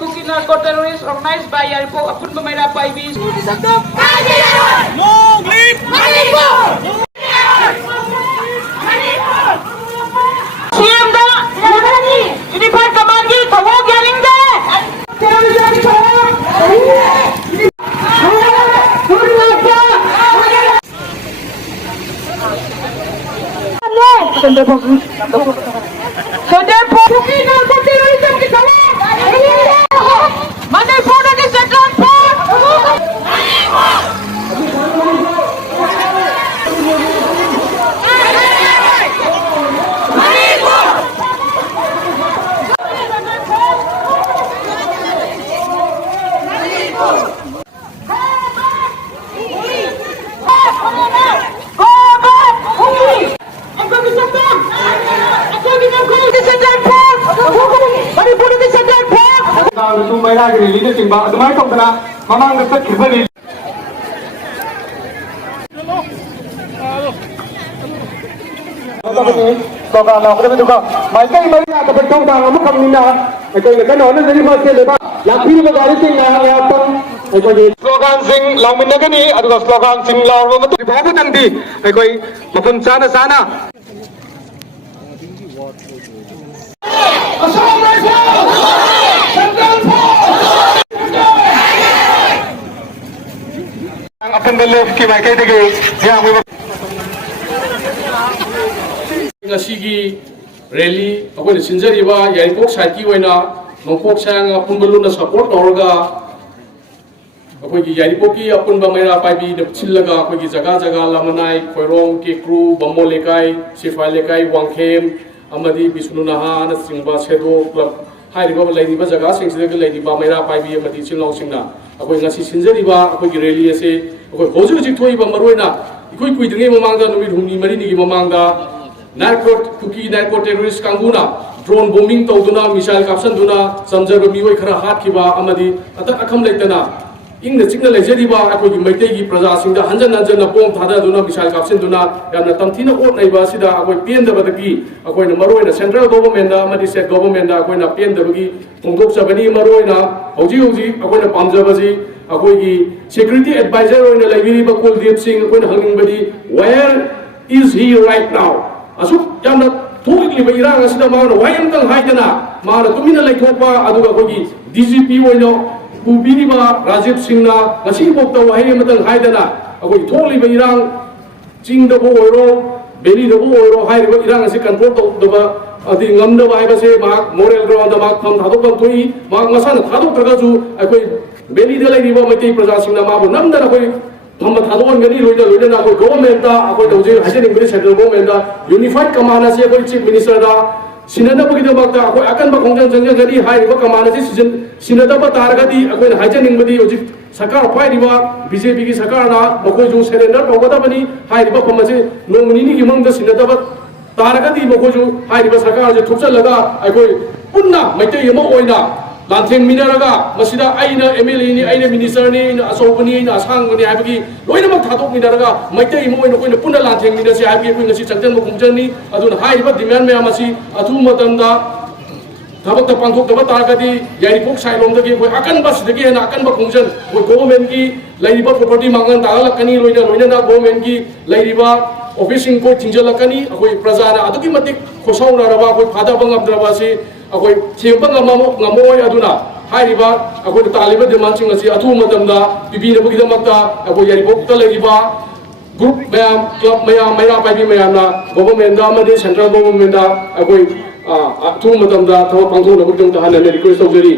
Cooking narco-terrorists organized by Yaripok Apun Pamera Paibi. Long live Manipur! CM Unified Command की खबरों क्या link Mayra cái lý do trình bày, tôi nói không được, mà mang được tất cả lý. Còn nào có được không? Mấy cái mới ra tập trung vào mức không nín nào. Cái nói nó sẽ đi lên ba. Làm phim mà cái gì là tâm. Slogan sing lòng mình cái này, à đúng slogan sing lòng mà tôi bảo cái năng đi. Mà phần sana. Apan balik ki mai kai dege yang we ngasi rally akoi na sinjari ba Yaripok side ki oina nongpok sang punbalu na support tawraga akoi ki Yaripok ki apun ba maira paibi na chillaga akoi ki jaga lamanai khoirong ke crew bammo lekai sifai lekai wangkhem amadi bisnunaha na singba sedo club hairiba laidiba jaga singsidega laidiba maira paibi amadi chilong singna akoi ngasi sinjari ba akoi ki rally ase akoi hoju ji thoi ba maroina ikoi kuidringe mamangda numi humni mari ni gi mamangda narco terrorist kanguna drone bombing tawduna missile caption duna samjaba miwai khara hat khiba amadi atak akham leitana ingna chikna lejeriba akoi gi maitei gi praja singda hanjan pom thada duna missile caption duna yamna tamthina ot naiba sida akoi penda badagi akoi na maroina central government da amadi state government da akoi na penda bagi tongdok sabani maroina hoji akoi na pamjaba ji akoi gi security advisor oina laibiri ba Kuldeep Singh akoi na hanging badi where is he right now asuk yamna thukli ba irang asida maana wayam tang haidana maana tumina laithokpa aduga kogi DGP oino ubiri ba Rajiv Singh na ngasi bokta wahi matang haidana akoi thukli ba irang ching da bo oiro beli da bo oiro hai ba irang asi control to da adi ngamda ba ba se ma moral ground da ma kham thadok bang thoi ma ngasana thadok daga ju akoi beli da lai ba mate praja singh na ma bo namda akoi Thamba thadon gani loida na ko government da akoi dawje hasen ingri central government da unified command ase akoi chief minister da sinada bagi da bakta akoi akan ba khongjang jangjang gani hai ba command ase season sinada ba targadi akoi hasen ingbadi oji sakar phai riba BJP ki sakar na bakoi ju surrender tawada bani hai riba phamase nomini ni gimang da sinada ba targadi bakoi ju hai riba sakar je thupsal laga akoi punna maitei yama oina Lantheng minaraga masida aina MLA ni aina minister ni asopani ni asangani habagi loina mak thadok minaraga maitai mo ino koina puna lantheng minasi habagi ko ngasi changten mo khungjan ni aduna haiba demand me amasi athu matamda thabak ta pangthok daba targadi Yaripok sailom dagi ko akan bas dagi na akan ba khungjan ko government ki lairiba property mangan tagalakani loina na government ki lairiba officing ko thinjalakani akoi prajana aduki matik khosauna raba ko phada bangam draba se akoi themba ngamoi aduna hairiba akoi taliba demand sing asi athu matamda bibi na bugida makta akoi Yaripok ta lairiba group mayam club mayam maira paibi mayam na government da amade central government da akoi athu matamda thaw pangthok na bugdang ta hanan request tawjari